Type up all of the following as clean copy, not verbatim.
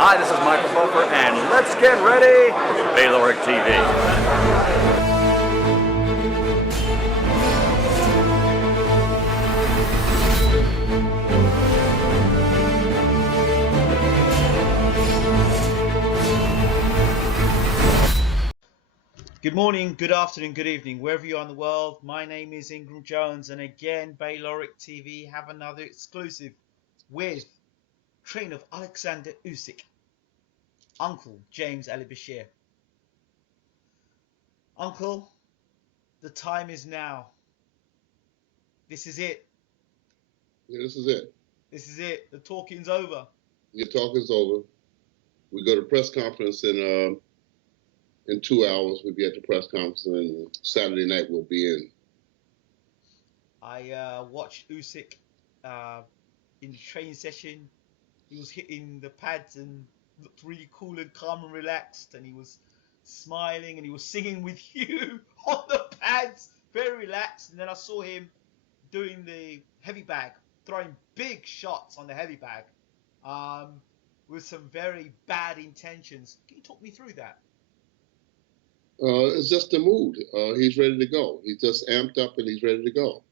Hi, this is Michael Buffer, and let's get ready for Bayloric TV. Good morning, good afternoon, good evening, wherever you are in the world. My name is Ingram Jones, and again, Bayloric TV have another exclusive with trainer of Alexander Usyk, Uncle James Ali Bashir. Uncle, the time is now. This is it. Yeah, this is it. This is it. The talking's over. Your talking's over. We go to press conference in 2 hours. We'll be at the press conference, and Saturday night we'll be in. I watched Usyk in the training session. He was hitting the pads and looked really cool and calm and relaxed, and he was smiling and he was singing with you on the pads, very relaxed. And then I saw him doing the heavy bag, throwing big shots on the heavy bag with some very bad intentions. Can you talk me through that? It's just the mood. He's ready to go. He's just amped up and he's ready to go.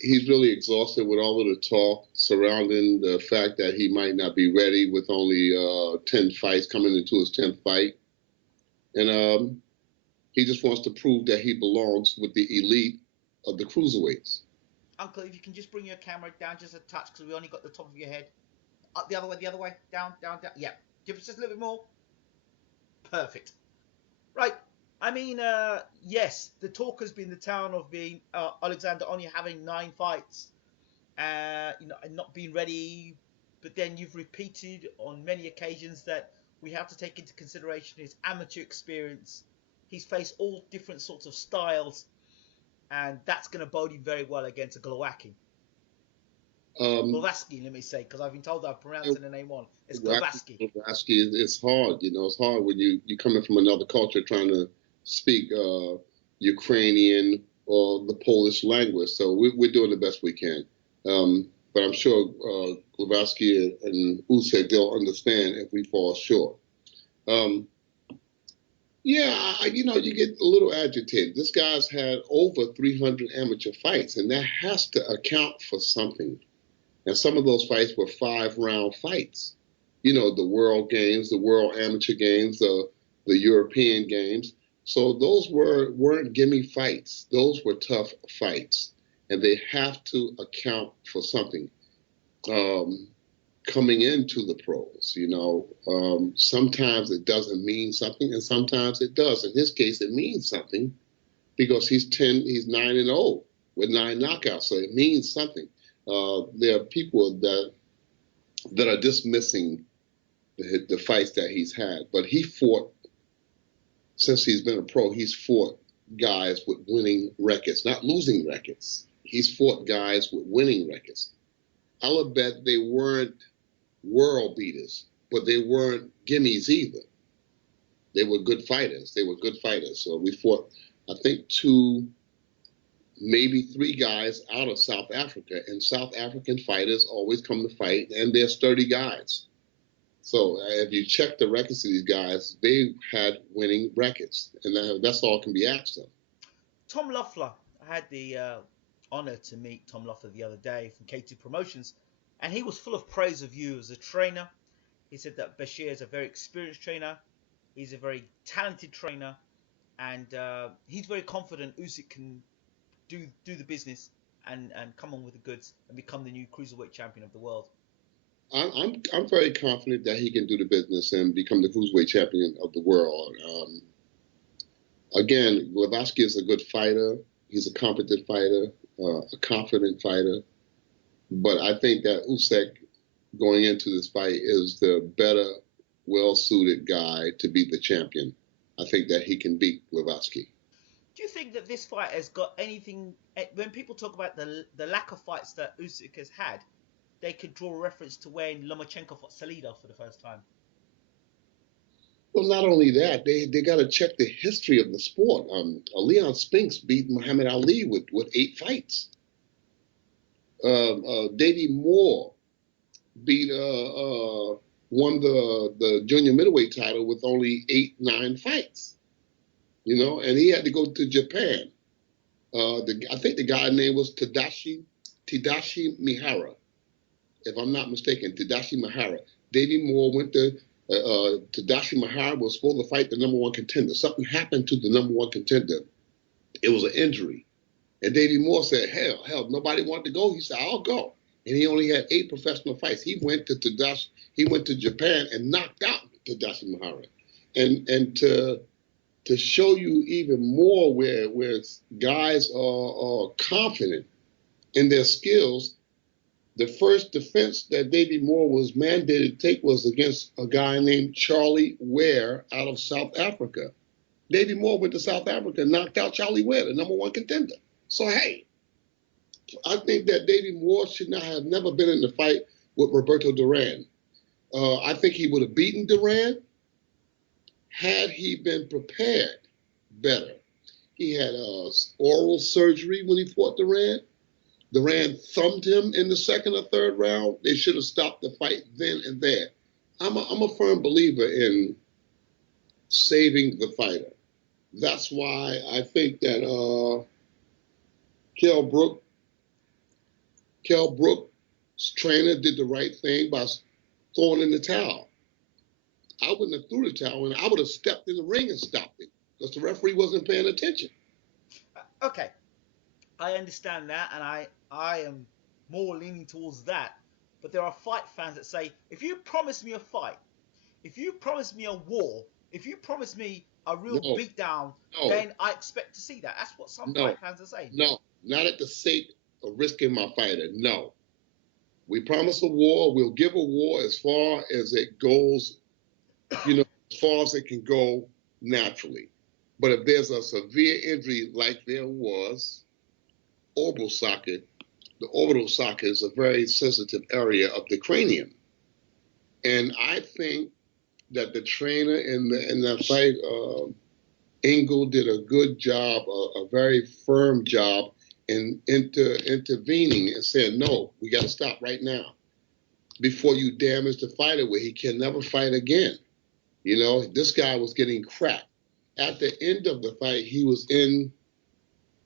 He's really exhausted with all of the talk surrounding the fact that he might not be ready with only 10 fights coming into his 10th fight. And he just wants to prove that he belongs with the elite of the cruiserweights. Uncle, if you can just bring your camera down just a touch, because we only got the top of your head. Up the other way, down. Yeah, give us just a little bit more. Perfect. Right. I mean, yes, the talk has been the town of being Alexander only having 9 fights, and not being ready. But then you've repeated on many occasions that we have to take into consideration his amateur experience. He's faced all different sorts of styles, and that's going to bode him very well against a Glowacki. Glowacki, let me say, because I've been told that I'm pronouncing the name wrong. It's Glowacki. Glowacki, it's hard, it's hard when you're coming from another culture trying to speak Ukrainian or the Polish language. So we're doing the best we can. But I'm sure Glowacki and Usyk, they'll understand if we fall short. You get a little agitated. This guy's had over 300 amateur fights, and that has to account for something. And some of those fights were 5-round fights. The World Games, the World Amateur Games, the European Games. So those weren't gimme fights. Those were tough fights. And they have to account for something. Coming into the pros, sometimes it doesn't mean something, and sometimes it does. In his case, it means something because he's 9-0 with 9 knockouts. So it means something. There are people that are dismissing the fights that he's had, but he fought, since he's been a pro, he's fought guys with winning records, not losing records. He's fought guys with winning records. I'll bet they weren't world beaters, but they weren't gimmies either. They were good fighters. So we fought, I think, 2, maybe 3 guys out of South Africa, and South African fighters always come to fight, and they're sturdy guys. So if you check the records of these guys, they had winning records, and that's all can be asked of. Tom Loeffler, I had the honor to meet Tom Loeffler the other day from K2 Promotions, and he was full of praise of you as a trainer. He said that Bashir is a very experienced trainer, he's a very talented trainer, and he's very confident Usyk can do the business and come on with the goods and become the new cruiserweight champion of the world. I'm very confident that he can do the business and become the cruiserweight champion of the world. Again, Glowacki is a good fighter. He's a competent fighter, a confident fighter. But I think that Usyk, going into this fight, is the better, well-suited guy to be the champion. I think that he can beat Glowacki. Do you think that this fight has got anything, when people talk about the lack of fights that Usyk has had, they could draw a reference to when Lomachenko fought Salido for the first time? Well, not only that, they got to check the history of the sport. Leon Spinks beat Muhammad Ali with 8 fights. Davey Moore beat won the junior middleweight title with only 8, 9 fights. And he had to go to Japan. I think the guy's name was Tadashi Mihara, if I'm not mistaken. Tadashi Mihara. Davey Moore went to Tadashi Mihara was supposed to fight the #1 contender. Something happened to the #1 contender. It was an injury. And Davey Moore said, hell, nobody wanted to go. He said, I'll go. And he only had 8 professional fights. He went to Japan and knocked out Tadashi Mihara. And to show you even more where guys are confident in their skills, the first defense that Davey Moore was mandated to take was against a guy named Charlie Ware out of South Africa. Davey Moore went to South Africa and knocked out Charlie Ware, the #1 contender. So, hey, I think that Davey Moore should not have never been in the fight with Roberto Durán. I think he would have beaten Durán had he been prepared better. He had oral surgery when he fought Durán. Durán thumbed him in the 2nd or 3rd round. They should have stopped the fight then and there. I'm a firm believer in saving the fighter. That's why I think that Kell Brook's trainer did the right thing by throwing in the towel. I wouldn't have threw the towel in. I would have stepped in the ring and stopped it because the referee wasn't paying attention. Okay, I understand that, and I am more leaning towards that. But there are fight fans that say, if you promise me a fight, if you promise me a war, if you promise me a real beatdown, then I expect to see that. That's what some fight fans are saying. No, not at the sake of risking my fighter. No. We promise a war. We'll give a war as far as it goes, as far as it can go naturally. But if there's a severe injury like there was, orbital socket, the orbital socket is a very sensitive area of the cranium. And I think that the trainer in that fight, Engel, did a good job, a very firm job in intervening and saying, no, we got to stop right now before you damage the fighter where he can never fight again. This guy was getting cracked. At the end of the fight, he was in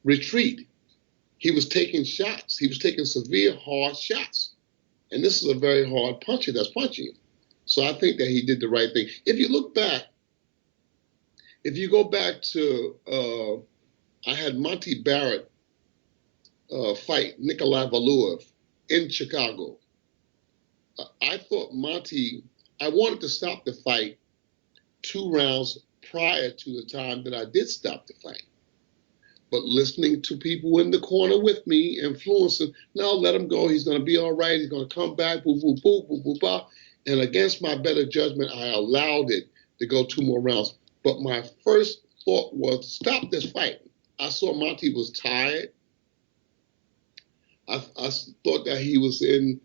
retreat. He was taking shots. He was taking severe, hard shots. And this is a very hard puncher that's punching him. So I think that he did the right thing. If you look back, if you go back to, I had Monty Barrett fight Nikolai Valuev in Chicago. I thought I wanted to stop the fight 2 rounds prior to the time that I did stop the fight. But listening to people in the corner with me, influencing, no, let him go. He's going to be all right. He's going to come back, boo, boo, boo, boo, boo, boo. And against my better judgment, I allowed it to go 2 more rounds. But my first thought was, stop this fight. I saw Monty was tired. I thought that he was in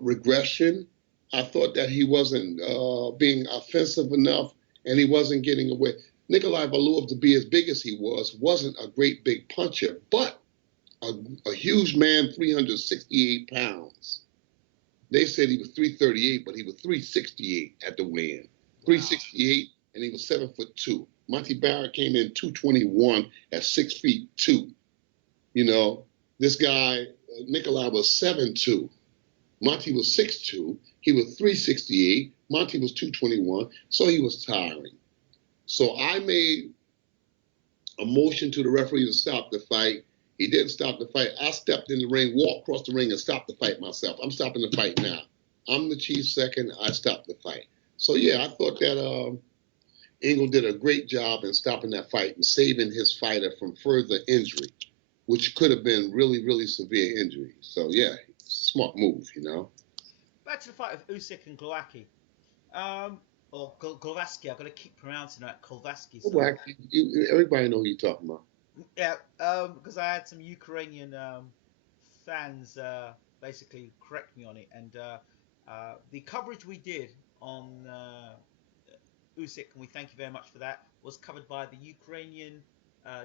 regression. I thought that he wasn't being offensive enough, and he wasn't getting away. Nikolai Valuev, to be as big as he was, wasn't a great big puncher, but a huge man, 368 pounds. They said he was 338, but he was 368 at the weigh-in. Wow. 368, and he was 7'2". Monty Barrett came in 221 at 6'2". This guy, Nikolai, was 7'2". Monty was 6'2". He was 368. Monty was 221, so he was tiring. So I made a motion to the referee to stop the fight. He didn't stop the fight. I stepped in the ring, walked across the ring, and stopped the fight myself. I'm stopping the fight now. I'm the chief second. I stopped the fight. So, yeah, I thought that Engel did a great job in stopping that fight and saving his fighter from further injury, which could have been really, really severe injury. So, yeah, smart move, Back to the fight of Usyk and Glowacki. Or Glowacki, I've got to keep pronouncing that. Glowacki. So. Everybody know who you're talking about. Yeah, because I had some Ukrainian fans basically correct me on it. And the coverage we did on Usyk, and we thank you very much for that, was covered by the Ukrainian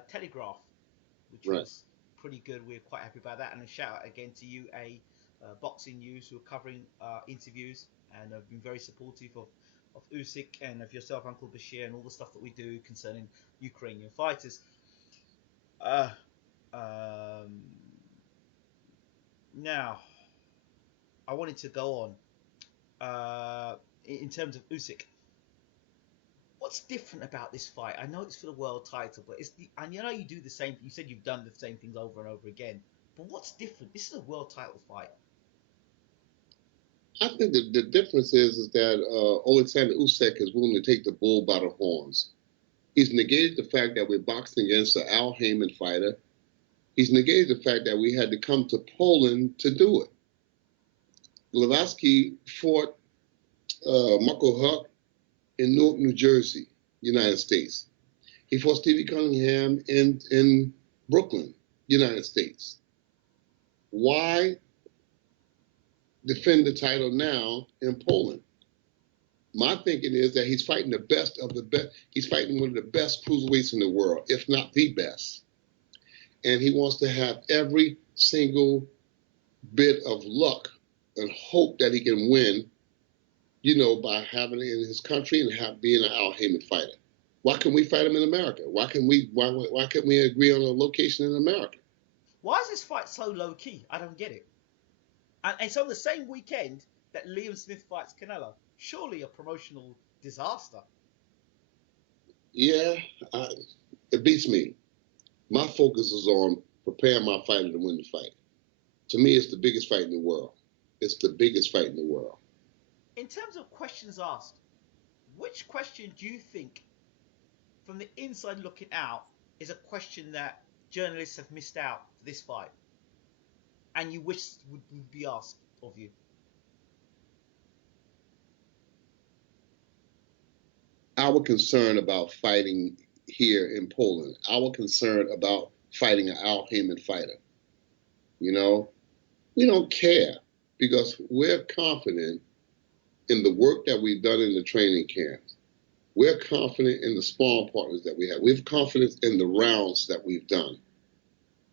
Telegraph, which was pretty good. We're quite happy about that. And a shout out again to UA Boxing News, who are covering interviews. and I've been very supportive of Usyk and of yourself, Uncle Bashir, and all the stuff that we do concerning Ukrainian fighters. Now, I wanted to go on in terms of Usyk. What's different about this fight? I know it's for the world title, but and you know you do the same. You said you've done the same things over and over again, but what's different? This is a world title fight. I think the difference is that Alexander Usyk is willing to take the bull by the horns. He's negated the fact that we're boxing against an Al Heyman fighter. He's negated the fact that we had to come to Poland to do it. Glowacki fought Marco Huck in Newark, New Jersey, United States. He fought Stevie Cunningham in Brooklyn, United States. Why defend the title now in Poland? My thinking is that he's fighting the best of the best. He's fighting one of the best cruiserweights in the world, if not the best. And he wants to have every single bit of luck and hope that he can win, you know, by having it in his country and being an Al Heyman fighter. Why can't we fight him in America? Why can't we agree on a location in America? Why is this fight so low key? I don't get it. And it's on the same weekend that Liam Smith fights Canelo. Surely a promotional disaster. Yeah, it beats me. My focus is on preparing my fighter to win the fight. To me, it's the biggest fight in the world. It's the biggest fight in the world. In terms of questions asked, which question do you think, from the inside looking out, is a question that journalists have missed out for this fight, and you wish would be asked of you? Our concern about fighting here in Poland, our concern about fighting an Al Heyman fighter, you know, we don't care because we're confident in the work that we've done in the training camps. We're confident in the sparring partners that we have. We have confidence in the rounds that we've done.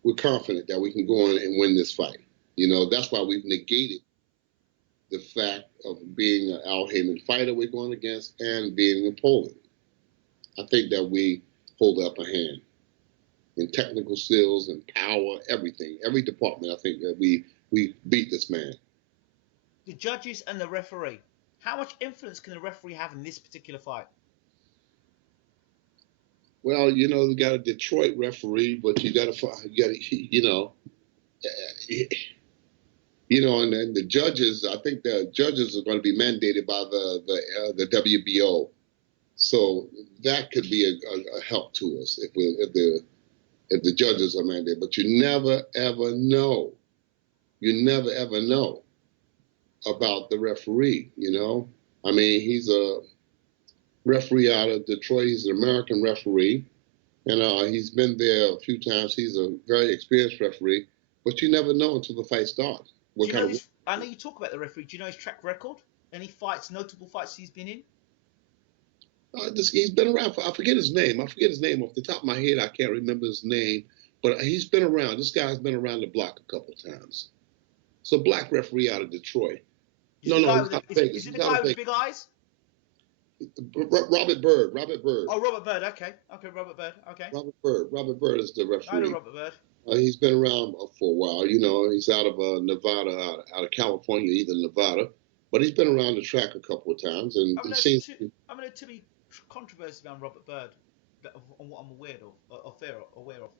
We're confident that we can go on and win this fight. You know, that's why we've negated the fact of being an Al Heyman fighter we're going against and being in Poland. I think that we hold the upper hand in technical skills and power, everything. Every department, I think that we beat this man. The judges and the referee. How much influence can the referee have in this particular fight? Well, you know, we got a Detroit referee, but you got to, and then the judges. I think the judges are going to be mandated by the WBO, so that could be a help to us if the judges are mandated. But you never ever know. You never ever know about the referee. You know, I mean, he's a referee out of Detroit. He's an American referee, and he's been there a few times. He's a very experienced referee, but you never know until the fight starts. I know you talk about the referee. Do you know his track record? Any fights, notable fights he's been in? He's been around. I forget his name. Off the top of my head. I can't remember his name, but he's been around. This guy's been around the block a couple of times. It's a black referee out of Detroit. Is it the guy with the big eyes? Robert Bird. Oh, Robert Bird. Okay, Robert Bird. Okay. Robert Bird is the referee. I know Robert Bird. He's been around for a while. You know, he's out of Nevada, out of California, either Nevada, but he's been around the track a couple of times. And I'm going to be controversy around Robert Bird on what I'm aware of.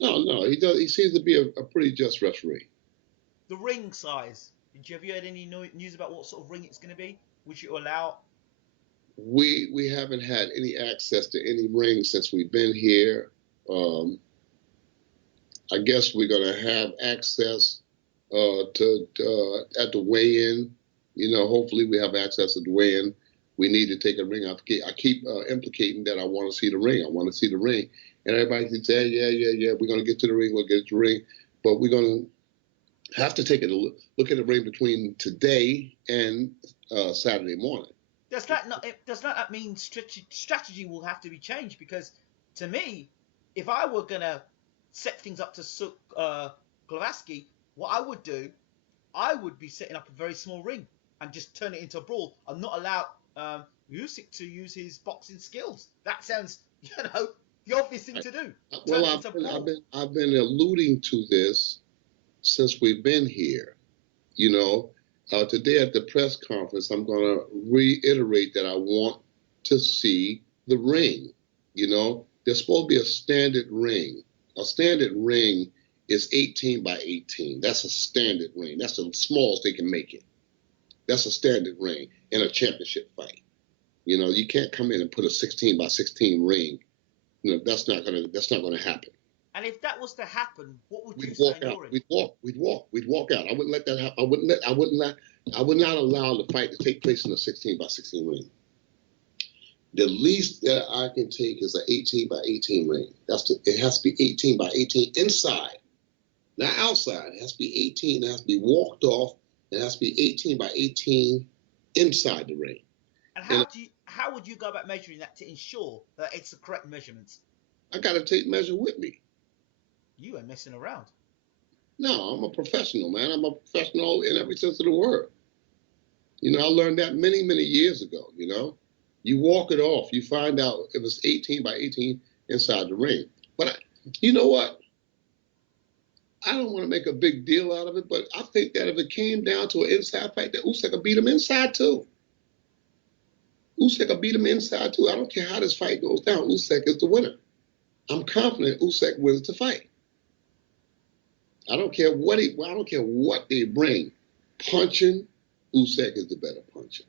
No, he does. He seems to be a pretty just referee. The ring size. Have you heard any news about what sort of ring it's going to be? Would you allow? We haven't had any access to any ring since we've been here. I guess we're going to have access to at the weigh-in. You know, hopefully we have access at the weigh-in. We need to take a ring. I keep implicating that I want to see the ring. I want to see the ring. And everybody keeps saying, yeah, we're going to get to the ring. We'll get to the ring. But we're going to have to take a look at the ring between today and Saturday morning. Does that mean strategy will have to be changed? Because to me, if I were going to set things up to suit Glowacki, what I would do, I would be setting up a very small ring and just turn it into a brawl and not allow Usyk to use his boxing skills. That sounds, the obvious thing to do. Well, I've been alluding to this since we've been here. Today at the press conference, I'm going to reiterate that I want to see the ring. There's supposed to be a standard ring. A standard ring is 18 by 18. That's a standard ring. That's the smallest they can make it. That's a standard ring in a championship fight. You can't come in and put a 16 by 16 ring. That's not gonna happen. And if that was to happen, what would you say? We'd walk out. I wouldn't let that happen. I would not allow the fight to take place in a 16 by 16 ring. The least that I can take is an 18 by 18 ring. It has to be 18 by 18 inside, not outside. It has to be 18. It has to be walked off. It has to be 18 by 18 inside the ring. And how would you go about measuring that to ensure that it's the correct measurements? I got to take measure with me. You ain't messing around. No, I'm a professional, man. I'm a professional in every sense of the word. I learned that many, many years ago, You walk it off. You find out if it's 18 by 18 inside the ring. But you know what? I don't want to make a big deal out of it, but I think that if it came down to an inside fight, that Usyk could beat him inside too. Usyk could beat him inside too. I don't care how this fight goes down. Usyk is the winner. I'm confident Usyk wins the fight. I don't care what they bring. Punching, Usyk is the better puncher.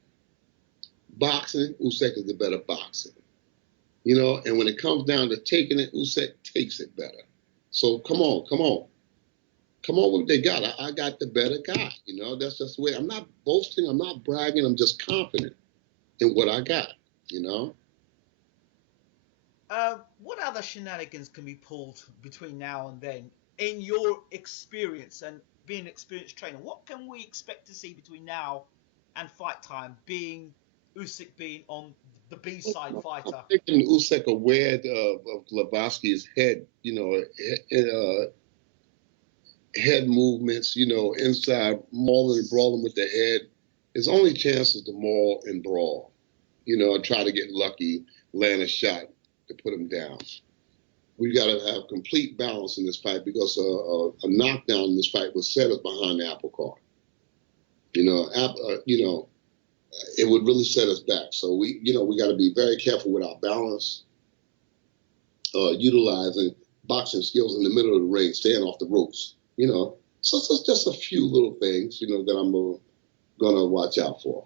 Boxing, Usyk is the better boxer. And when it comes down to taking it, Usyk takes it better. So come on with what they got. I got the better guy. That's just the way. I'm not boasting. I'm not bragging. I'm just confident in what I got. What other shenanigans can be pulled between now and then, in your experience and being an experienced trainer? What can we expect to see between now and fight time, being Usyk being on the B-side fighter? I'm thinking Usyk aware of Glowacki's head, head movements, inside, mauling and brawling with the head. His only chance is to maul and brawl, and try to get lucky, land a shot to put him down. We got to have complete balance in this fight because a knockdown in this fight would set us behind the apple cart. It would really set us back. So we got to be very careful with our balance, utilizing boxing skills in the middle of the ring, staying off the ropes. So it's just a few little things, that I'm gonna watch out for.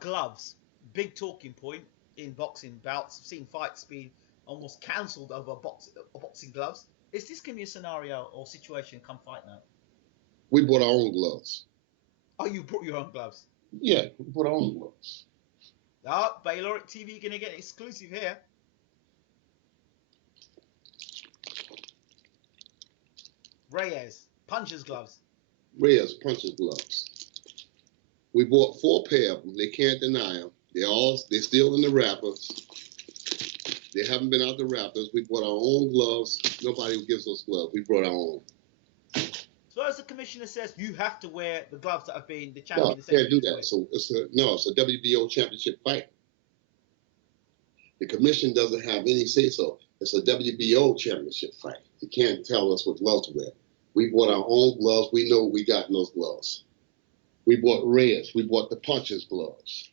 Gloves, big talking point in boxing bouts. I've seen fights being almost cancelled over boxing gloves. Is this going to be a scenario or situation come fight night? We bought our own gloves. Oh, you brought your own gloves? Yeah, we bought our own gloves. Oh, Baylor TV going to get exclusive here. Reyes, puncher's gloves. Reyes, puncher's gloves. We bought 4 pair of them. They can't deny them. They're still in the wrappers. They haven't been out the wrappers. We bought our own gloves. Nobody gives us gloves. We brought our own. So as the commissioner says, you have to wear the gloves that have been the champion. No, can't do that. So it's a WBO championship fight. The commission doesn't have any say so. It's a WBO championship fight. You can't tell us what gloves to wear. We bought our own gloves. We know what we got in those gloves. We bought Reyes. We bought the puncher's gloves.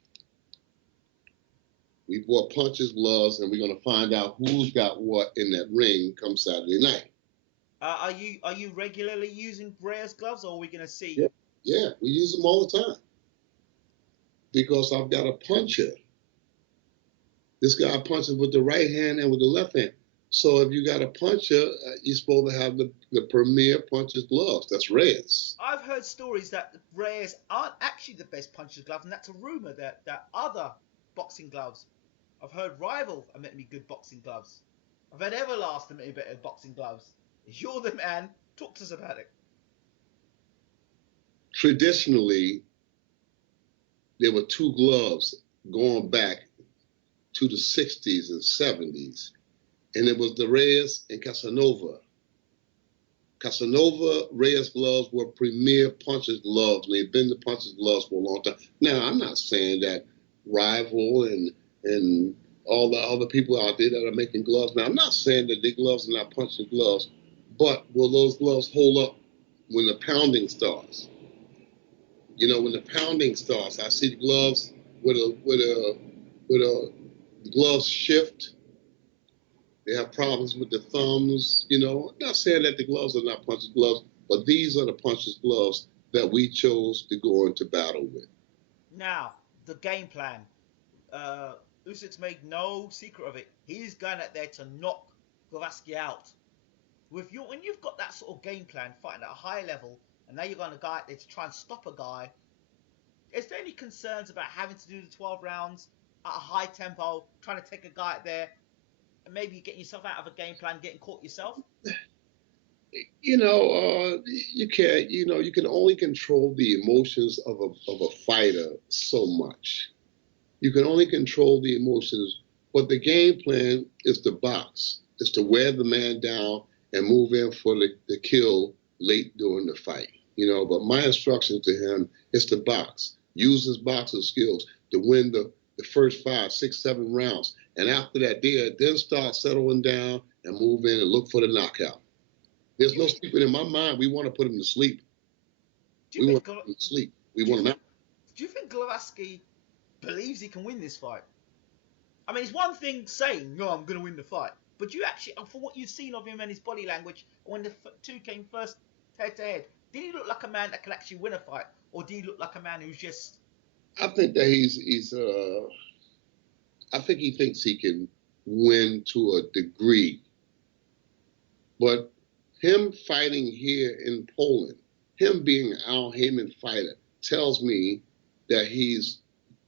We bought puncher's gloves, and we're going to find out who's got what in that ring come Saturday night. Are you regularly using Reyes gloves, or are we going to see? Yeah, we use them all the time. Because I've got a puncher. This guy punches with the right hand and with the left hand. So if you got a puncher, you're supposed to have the premier puncher's gloves. That's Reyes. I've heard stories that Reyes aren't actually the best puncher's gloves, and that's a rumor that other boxing gloves. I've heard Rival are meant to be good boxing gloves. I've heard Everlast are meant to be better boxing gloves. You're the man. Talk to us about it. Traditionally, there were 2 gloves going back to the 60s and 70s. And it was the Reyes and Casanova. Casanova Reyes gloves were premier puncher's gloves, and they've been the puncher's gloves for a long time. Now, I'm not saying that Rival and all the other people out there that are making gloves. Now, I'm not saying that their gloves are not punching gloves, but will those gloves hold up when the pounding starts? You know, when the pounding starts, I see the gloves with a gloves shift. They have problems with the thumbs. You know, I'm not saying that the gloves are not puncher's gloves, but these are the puncher's gloves that we chose to go into battle with. Now, the game plan. Usyk's made no secret of it. He's going out there to knock Glowacki out. When you've got that sort of game plan, fighting at a high level, and now you're going to go out there to try and stop a guy, is there any concerns about having to do the 12 rounds at a high tempo, trying to take a guy out there, and maybe getting yourself out of a game plan, getting caught yourself? You know, you can't. You know, you can only control the emotions of a fighter so much. You can only control the emotions, but the game plan is to box. Is to wear the man down and move in for the kill late during the fight. You know, but my instruction to him is to box. Use his boxing skills to win the first 5, 6, 7 rounds. And after that, then start settling down and move in and look for the knockout. There's no secret in my mind. We want to put him to sleep. We want to put him to sleep. We want him out. Do you think Glowacki believes he can win this fight? I mean, it's one thing saying, "No, I'm going to win the fight," but you actually, for what you've seen of him and his body language, when the two came first head to head, did he look like a man that can actually win a fight, or did he look like a man who's just? I think that I think he thinks he can win to a degree, but him fighting here in Poland, him being an Al Heyman fighter, tells me that he's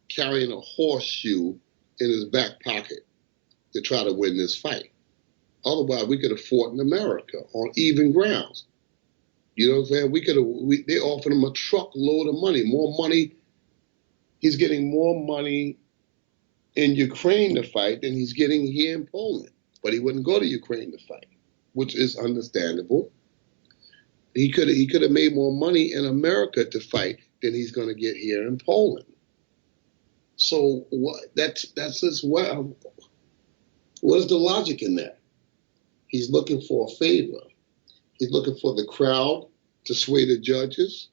carrying a horseshoe in his back pocket to try to win this fight. Otherwise, we could have fought in America on even grounds. You know what I'm saying? They offered him a truckload of money, more money. He's getting more money in Ukraine to fight than he's getting here in Poland. But he wouldn't go to Ukraine to fight, which is understandable. He could have made more money in America to fight than he's going to get here in Poland. So that's as well. What is the logic in that? He's looking for a favor. He's looking for the crowd to sway the judges.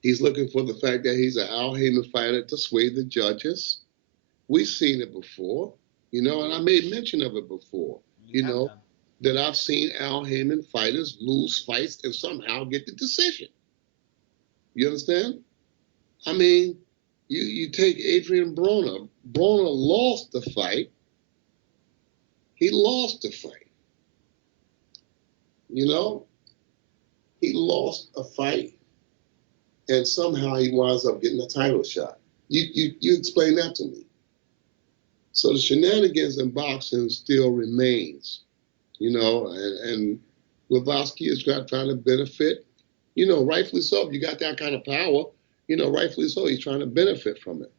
He's looking for the fact that he's an Al Heyman fighter to sway the judges. We've seen it before, you know, and I made mention of it before, you know, that I've seen Al Heyman fighters lose fights and somehow get the decision. You understand? I mean, you take Adrian Broner. Broner lost the fight. He lost the fight. You know? He lost a fight, and somehow he winds up getting a title shot. You explain that to me. So the shenanigans in boxing still remains, you know, and Glowacki is trying to benefit, you know, rightfully so. You got that kind of power, you know, rightfully so. He's trying to benefit from it.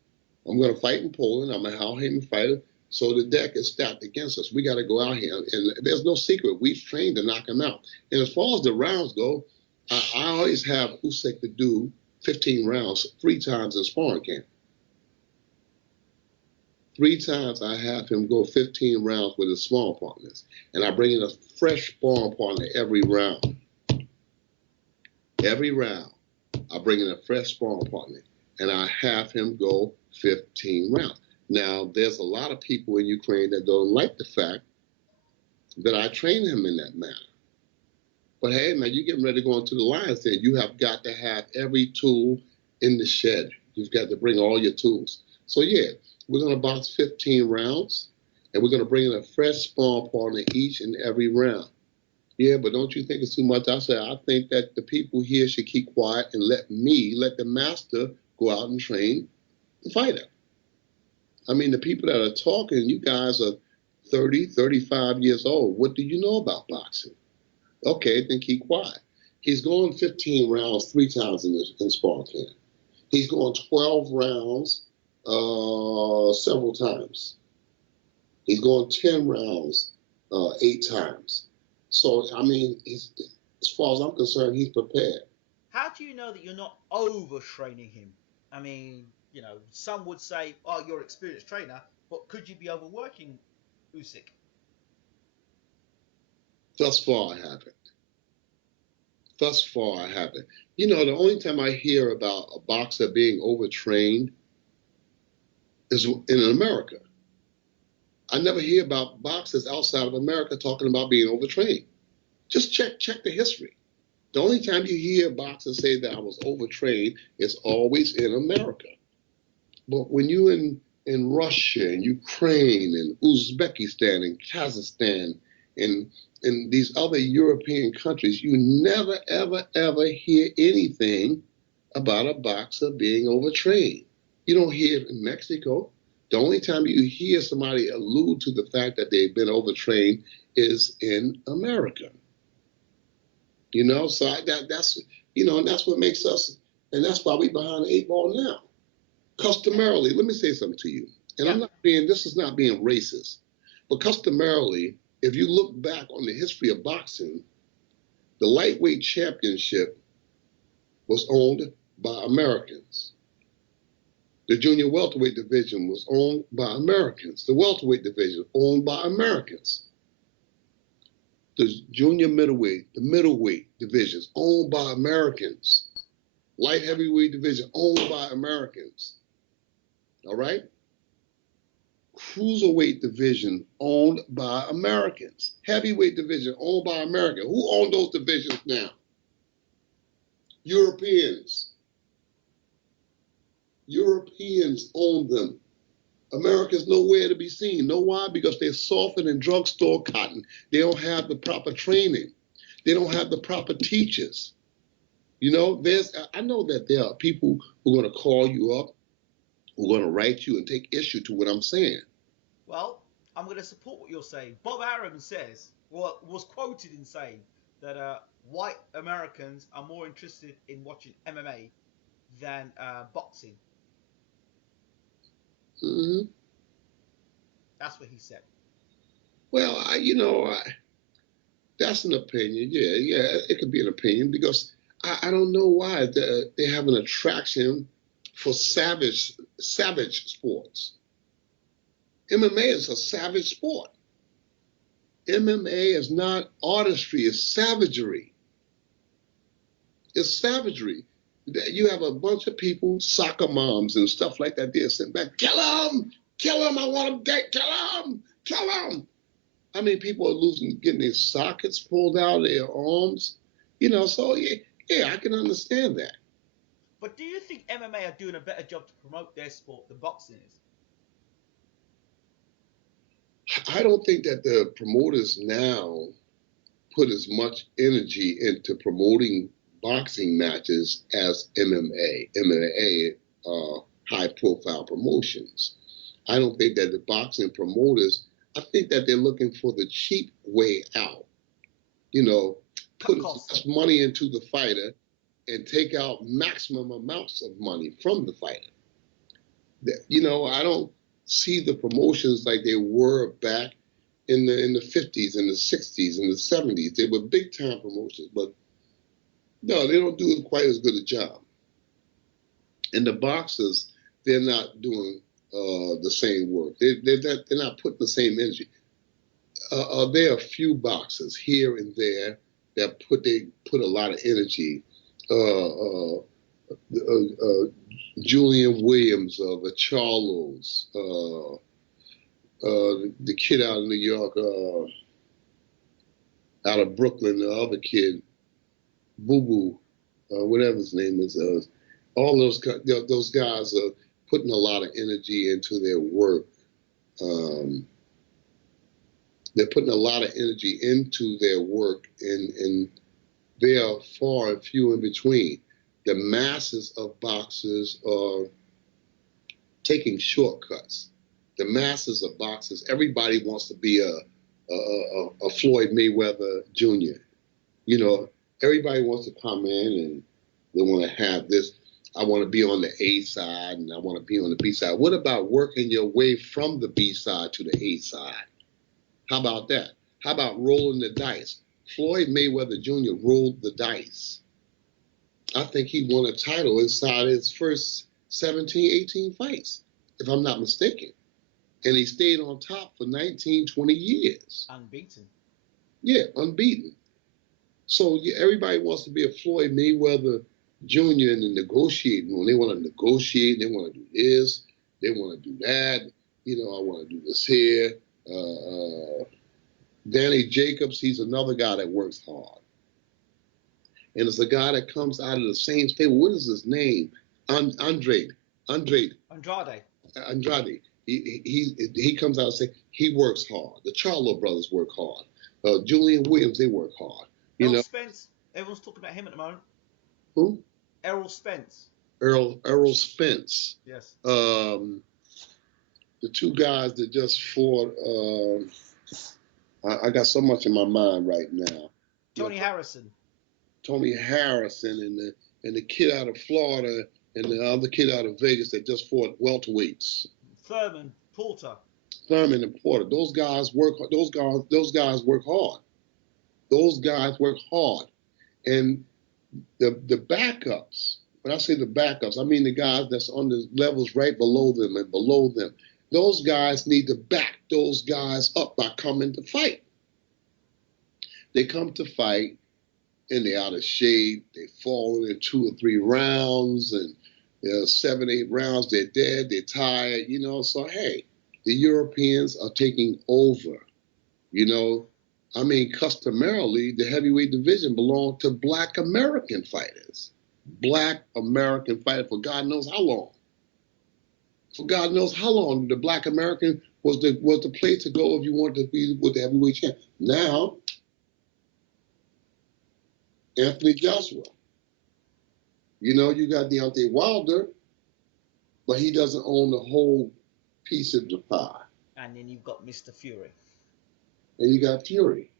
I'm going to fight in Poland. I'm a Al Heyman fighter. So the deck is stacked against us. We got to go out here. And there's no secret. We've trained to knock him out. And as far as the rounds go, I always have Usyk to do 15 rounds 3 times in sparring camp. 3 times I have him go 15 rounds with his small partners. And I bring in a fresh sparring partner every round. Every round, I bring in a fresh sparring partner. And I have him go 15 rounds. Now, there's a lot of people in Ukraine that don't like the fact that I train him in that manner. But hey, man, you're getting ready to go into the lion's den. You have got to have every tool in the shed. You've got to bring all your tools. So yeah, we're going to box 15 rounds, and we're going to bring in a fresh sparring partner each and every round. Yeah, but don't you think it's too much? I said, I think that the people here should keep quiet and let the master go out and train the fighter. I mean, the people that are talking, you guys are 30, 35 years old. What do you know about boxing? Okay, then keep quiet. He's going 15 rounds 3 times in sparring camp. He's going 12 rounds several times. He's going 10 rounds 8 times. So, I mean, as far as I'm concerned, he's prepared. How do you know that you're not overtraining him? I mean, some would say, "Oh, you're an experienced trainer," but could you be overworking Usyk? Thus far, I haven't. Thus far, I haven't. The only time I hear about a boxer being overtrained is in America. I never hear about boxers outside of America talking about being overtrained. Just check the history. The only time you hear boxers say that I was overtrained is always in America. But when you in Russia and Ukraine and Uzbekistan and Kazakhstan and in these other European countries, you never, ever, ever hear anything about a boxer being overtrained. You don't hear it in Mexico. The only time you hear somebody allude to the fact that they've been overtrained is in America. So that's what makes us, and that's why we're behind the 8 ball now. Customarily, let me say something to you, and this is not being racist, but customarily, if you look back on the history of boxing, the lightweight championship was owned by Americans. The junior welterweight division was owned by Americans. The welterweight division owned by Americans. The junior middleweight, the middleweight divisions owned by Americans. Light heavyweight division owned by Americans. All right? Cruiserweight division owned by Americans. Heavyweight division owned by Americans. Who own those divisions now? Europeans. Europeans own them. America's nowhere to be seen. Know why? Because they're softened in drugstore cotton. They don't have the proper training. They don't have the proper teachers. I know that there are people who are going to call you up, who are going to write you and take issue to what I'm saying. Well, I'm going to support what you're saying. Bob Arum was quoted in saying that white Americans are more interested in watching MMA than boxing. Mm-hmm. That's what he said. Well, that's an opinion. Yeah, it could be an opinion because I don't know why they have an attraction for savage sports. MMA is a savage sport. MMA is not artistry, it's savagery. It's savagery. You have a bunch of people, soccer moms and stuff like that, they're sitting back, kill him, I want him dead, kill him. I mean, people are getting their sockets pulled out of their arms, so yeah, I can understand that. But do you think MMA are doing a better job to promote their sport than boxing is? I don't think that the promoters now put as much energy into promoting boxing matches as MMA. MMA high-profile promotions. I don't think that the boxing promoters, I think that they're looking for the cheap way out. Put as much money into the fighter and take out maximum amounts of money from the fighter. I don't see the promotions like they were back in the 50s and the 60s and the 70s. They were big-time promotions, but no, they don't do quite as good a job. And the boxers, they're not doing the same work. They're not putting the same energy. There are a few boxers here and there that put a lot of energy. Julian Williams of the Charlos, the kid out of New York, out of Brooklyn, the other kid, Boo Boo, whatever his name is. All those guys are putting a lot of energy into their work. They're putting a lot of energy into their work, and they are far and few in between. The masses of boxers are taking shortcuts. The masses of boxers, everybody wants to be a Floyd Mayweather Jr. Everybody wants to come in and they want to have this. I want to be on the A side and I want to be on the B side. What about working your way from the B side to the A side? How about that? How about rolling the dice Floyd Mayweather Jr. rolled the dice. I think he won a title inside his first 17, 18 fights, if I'm not mistaken. And he stayed on top for 19, 20 years. Unbeaten. Yeah, unbeaten. So yeah, everybody wants to be a Floyd Mayweather Jr. in the negotiating room. They want to negotiate. They want to do this. They want to do that. You know, I want to do this here. Danny Jacobs, he's another guy that works hard. And it's a guy that comes out of the same state. What is his name? Andrade. He comes out and says he works hard. The Charlo brothers work hard. Julian Williams, they work hard. Errol Spence, everyone's talking about him at the moment. Who? Errol Spence. Errol Spence. Yes. The two guys that just fought. I got so much in my mind right now. Tony Harrison and the kid out of Florida and the other kid out of Vegas that just fought welterweights. Thurman Porter. Those guys work hard. Those guys work hard. And the backups, when I say the backups, I mean the guys that's on the levels right below them and below them. Those guys need to back those guys up by coming to fight. They come to fight and they're out of shape. They fall in 2 or 3 rounds, and 7, 8 rounds, they're dead, they're tired, you know. So, hey, the Europeans are taking over, you know. I mean, customarily, the heavyweight division belonged to Black American fighters. Black American fighters for God knows how long. For God knows how long the Black American was the place to go if you wanted to be with the heavyweight champ. Now, Anthony Joshua. You know, you got Deontay Wilder, but he doesn't own the whole piece of the pie. And then you've got Mr. Fury. And you got Fury.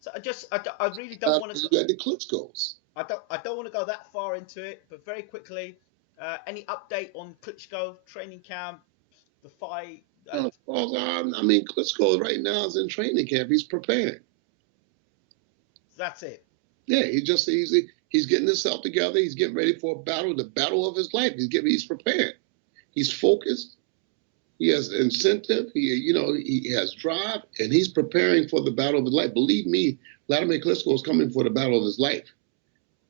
So I really don't want to. You got the Klitschkos. I don't want to go that far into it, but very quickly, any update on Klitschko training camp, the fight? I mean, Klitschko right now is in training camp. He's preparing. That's it. Yeah, he's getting himself together. He's getting ready for a battle, the battle of his life. He's prepared. He's focused. He has incentive. He has drive, and he's preparing for the battle of his life. Believe me, Vladimir Klitschko is coming for the battle of his life.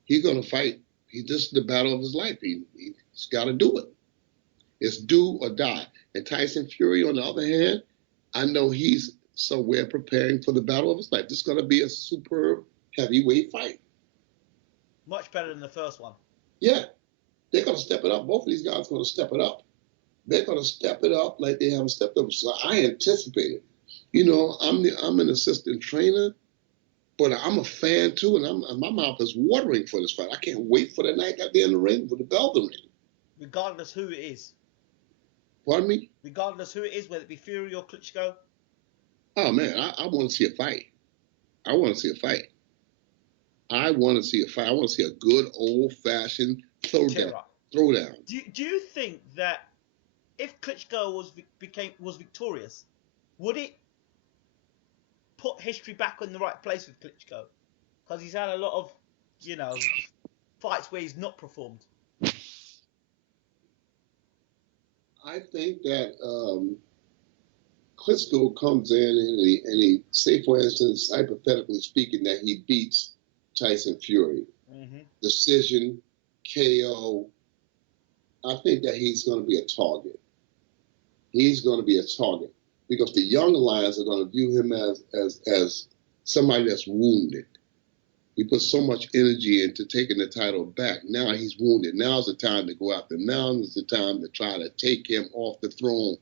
He's going to fight. This is the battle of his life. He's got to do it. It's do or die. And Tyson Fury, on the other hand, I know he's somewhere preparing for the battle of his life. This is going to be a superb heavyweight fight. Much better than the first one. Yeah. They're going to step it up. Both of these guys are going to step it up. They're going to step it up like they haven't stepped up. So I anticipate it. You know, I'm an assistant trainer, but I'm a fan too, and my mouth is watering for this fight. I can't wait for the night out there in the ring, for the bell to ring. Regardless who it is. Pardon me? Regardless who it is, whether it be Fury or Klitschko. Oh, man, I want to see a fight. I want to see a fight. I want to see a good old-fashioned throwdown. Do you think that if Klitschko was victorious, would it put history back in the right place with Klitschko? Because he's had a lot of, fights where he's not performed. I think that Klitschko comes in and he say, for instance, hypothetically speaking, that he beats Tyson Fury. Mm-hmm. Decision, KO. I think that he's going to be a target. He's going to be a target because the young lions are going to view him as somebody that's wounded. He put so much energy into taking the title back. Now he's wounded. Now's the time to go after him. Now is the time to try to take him off the throne.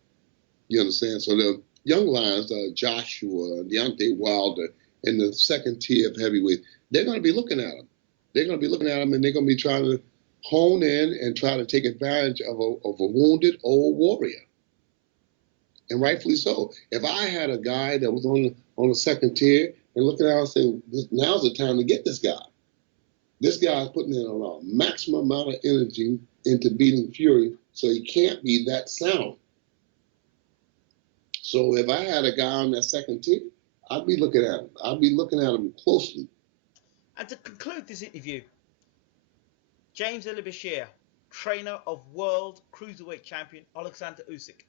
You understand? So the young lions, Joshua, Deontay Wilder, and the second tier of heavyweight, they're going to be looking at him. They're going to be looking at him, and they're going to be trying to hone in and try to take advantage of a wounded old warrior. And rightfully so. If I had a guy that was on the second tier and looking at him saying, now's the time to get this guy. This guy's putting in a maximum amount of energy into beating Fury, so he can't be that sound. So if I had a guy on that second tier, I'd be looking at him. I'd be looking at him closely And to conclude this interview, James Bashir, trainer of world cruiserweight champion Alexander Usyk.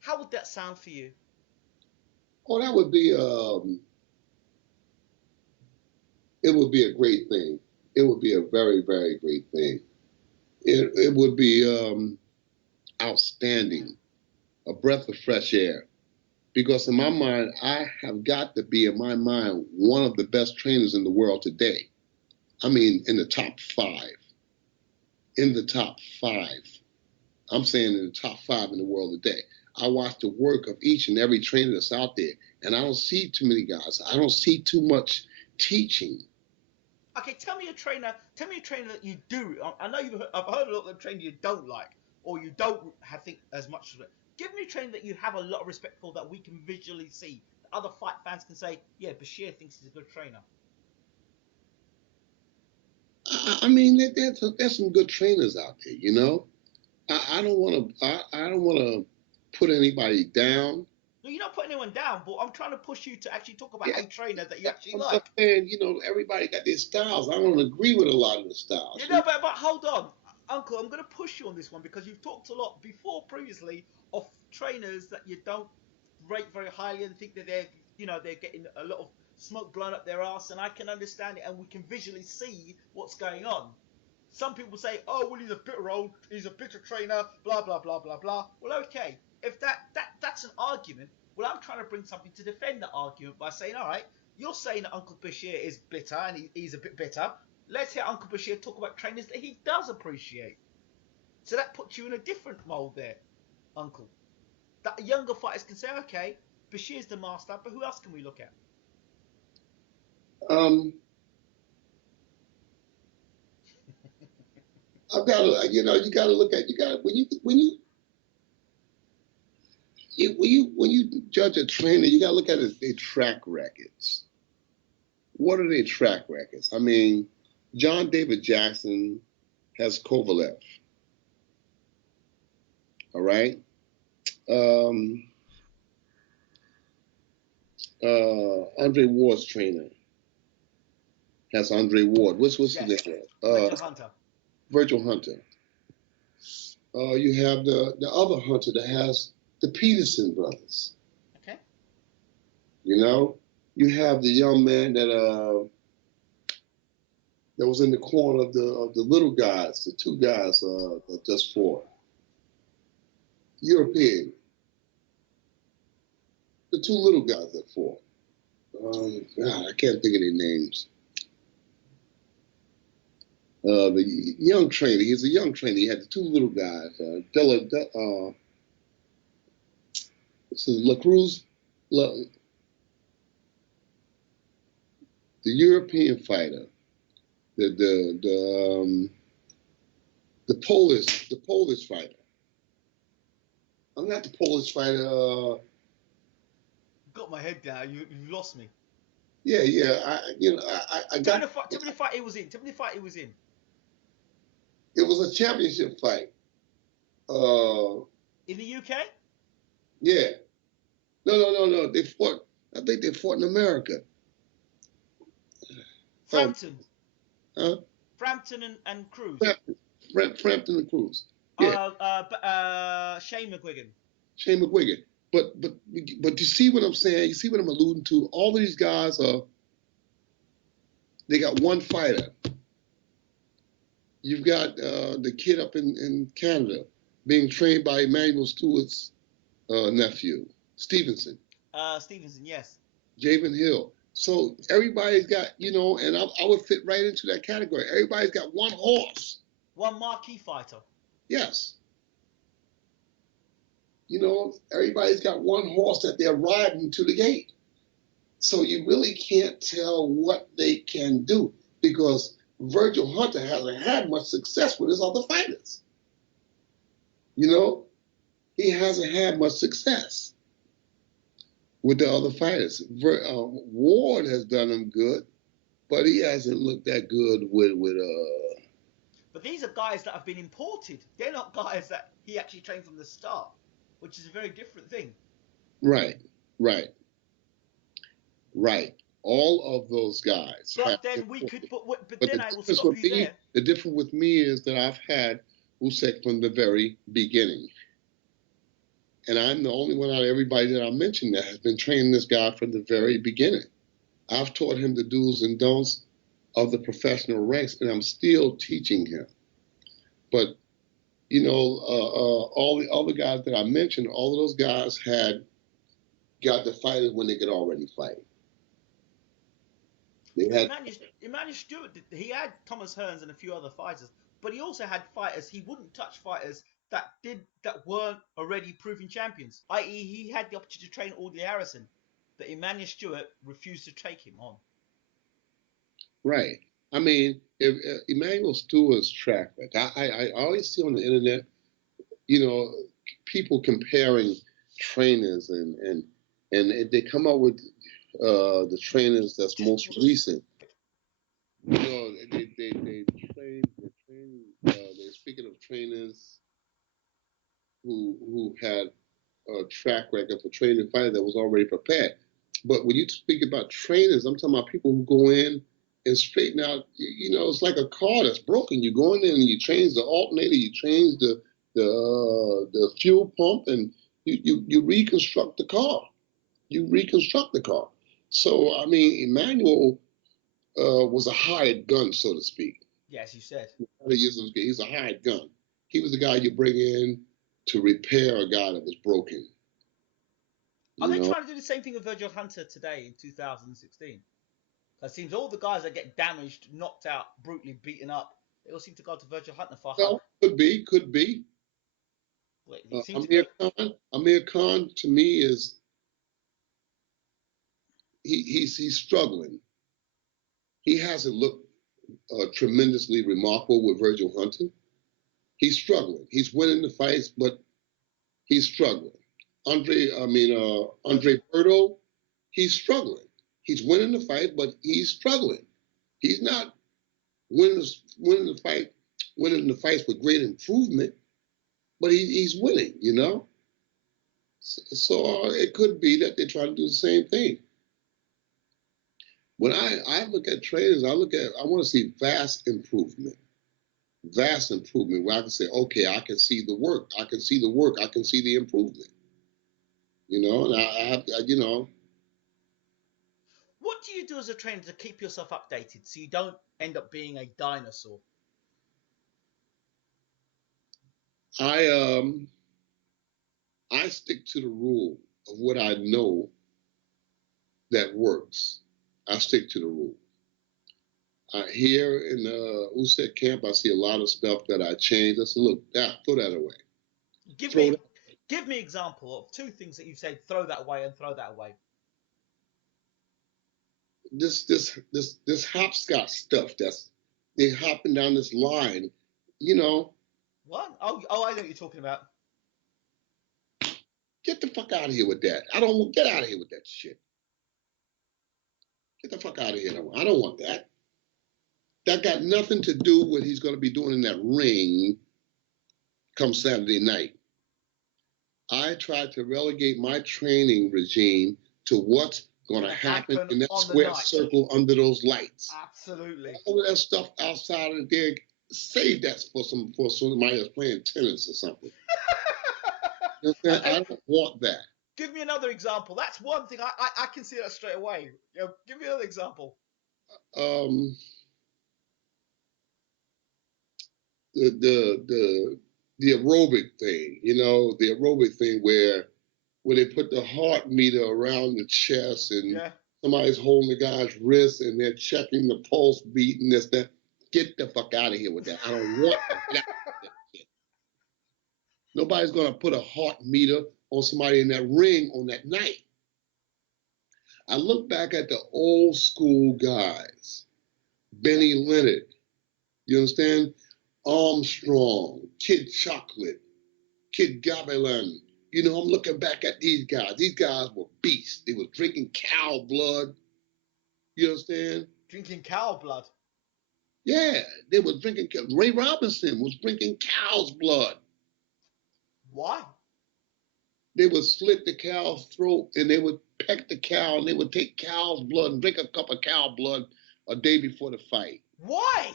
How would that sound for you? Oh, that would be it would be a great thing. It would be a very, very great thing. It would be outstanding, a breath of fresh air. Because in my mind, I have got to be, in my mind, one of the best trainers in the world today. I mean, in the top 5. In the top 5. I'm saying in the top 5 in the world today. I watch the work of each and every trainer that's out there, and I don't see too many guys. I don't see too much teaching. Okay, tell me a trainer that you do. I know I've heard a lot of trainers you don't like, or you don't think as much of it. Give me a trainer that you have a lot of respect for, that we can visually see. That other fight fans can say, yeah, Bashir thinks he's a good trainer. I mean, there's some good trainers out there, you know. I don't want to put anybody down. No, you're not putting anyone down, but I'm trying to push you to actually talk about a trainer that you actually I'm like. saying, you know, everybody got their styles. I don't agree with a lot of the styles. You know, but hold on, Uncle. I'm going to push you on this one because you've talked a lot previously of trainers that you don't rate very highly and think that they're getting a lot of smoke blown up their ass, and I can understand it, and we can visually see what's going on. Some people say, oh, well, he's a bitter trainer, blah, blah, blah, blah, blah. Well, okay, if that's an argument, well, I'm trying to bring something to defend that argument by saying, all right, you're saying that Uncle Bashir is bitter, and he's a bit bitter. Let's hear Uncle Bashir talk about trainers that he does appreciate. So that puts you in a different mould there, Uncle. That younger fighters can say, okay, Bashir's the master, but who else can we look at? I've got to, you got to look at, when you judge a trainer, you got to look at their track records. What are their track records? I mean, John David Jackson has Kovalev. All right. Andre Ward's trainer has Andre Ward. What's his name? Virgil Hunter. Virgil Hunter. You have the other Hunter that has the Peterson brothers. Okay. You know, you have the young man that was in the corner of the little guys, the 2 guys that just fought. European. The 2 little guys that fought. God, I can't think of their names. The young trainer, he's a young trainer. He had the 2 little guys. This is La Cruz, the European fighter, the Polish fighter. I'm not the Polish fighter. Got my head down. You lost me. Yeah. I got. Tell me the fight he was in. It was a championship fight. In the UK? Yeah. No. They fought. I think they fought in America. Frampton. Huh? Frampton and Cruz. Frampton and Cruz. Yeah. Shane McGuigan. Shane McGuigan. But you see what I'm saying? You see what I'm alluding to? All of these guys they got one fighter. You've got the kid up in Canada being trained by Emmanuel Stewart's nephew, Stevenson. Stevenson, yes. Javen Hill. So everybody's got, and I would fit right into that category. Everybody's got one horse. One marquee fighter. Yes. Everybody's got one horse that they're riding to the gate. So you really can't tell what they can do because Virgil Hunter hasn't had much success with his other fighters. He hasn't had much success with the other fighters. Ward has done him good, but he hasn't looked that good with. But these are guys that have been imported. They're not guys that he actually trained from the start, which is a very different thing. Right. All of those guys. But then we could, but But then I will stop you there. the difference with me is that I've had Usyk from the very beginning. And I'm the only one out of everybody that I mentioned that has been training this guy from the very beginning. I've taught him the do's and don'ts of the professional ranks, and I'm still teaching him. But, you know, all the other guys that I mentioned, all of those guys got the fighters when they could already fight. They had Emmanuel Stewart, he had Thomas Hearns and a few other fighters, but he also had fighters, he wouldn't touch fighters that weren't already proven champions. I.e., he had the opportunity to train Audley Harrison, but Emmanuel Stewart refused to take him on. Right. I mean, if Emmanuel Stewart's track record, I always see on the internet, you know, people comparing trainers and they come up with the trainers that's most recent. You know, they're speaking of trainers who had a track record for training fighters that was already prepared. But when you speak about trainers, I'm talking about people who go in and straighten out. You know, it's like a car that's broken. You go in there and you change the alternator, you change the fuel pump, and you reconstruct the car. You reconstruct the car. So I mean, Emmanuel was a hired gun, so to speak. Yes, you said. He's a hired gun. He was the guy you bring in to repair a guy that was broken. Are they trying to do the same thing with Virgil Hunter today in 2016? It seems all the guys that get damaged, knocked out, brutally beaten up, they all seem to go to Virgil Hunter for Well, could be. Amir Khan to me is he's struggling. He hasn't looked tremendously remarkable with Virgil Hunter. He's struggling. He's winning the fights, but he's struggling. Andre Berto, he's struggling. He's winning the fight, but he's struggling. He's not winning the fights with great improvement, but he's winning, you know? So it could be that they're trying to do the same thing. When I look at trainers, I want to see vast improvement where I can say, okay, I can see the work. I can see the improvement. You know, and you know. What do you do as a trainer to keep yourself updated so you don't end up being a dinosaur? I stick to the rule of what I know that works. I stick to the rule. Here in the Usyk camp, I see a lot of stuff that I changed. I said, look, throw that away. Give me example of two things that you've said, throw that away and throw that away. This hopscotch stuff they're hopping down this line, you know. What? Oh, I know what you're talking about. Get the fuck out of here with that. Get out of here with that shit. Get the fuck out of here. I don't want that. That got nothing to do with what he's going to be doing in that ring come Saturday night. I tried to relegate my training regime to what's going to happen in that square circle under those lights. Absolutely. All of that stuff outside of there, save that for somebody that's playing tennis or something. I don't want that. Give me another example. That's one thing I can see that straight away. You know, give me another example. The aerobic thing, you know, the aerobic thing where they put the heart meter around the chest and somebody's holding the guy's wrist and they're checking the pulse beat and this, that. Get the fuck out of here with that. I don't want that shit. Nobody's going to put a heart meter on somebody in that ring on that night. I look back at the old school guys, Benny Leonard, you understand? Armstrong, Kid Chocolate, Kid Gavilan. You know, I'm looking back at these guys. These guys were beasts. They were drinking cow blood. You understand? Drinking cow blood? Yeah, they were drinking. Ray Robinson was drinking cow's blood. Why? they would slit the cow's throat and they would peck the cow and they would take cow's blood and drink a cup of cow blood a day before the fight. Why?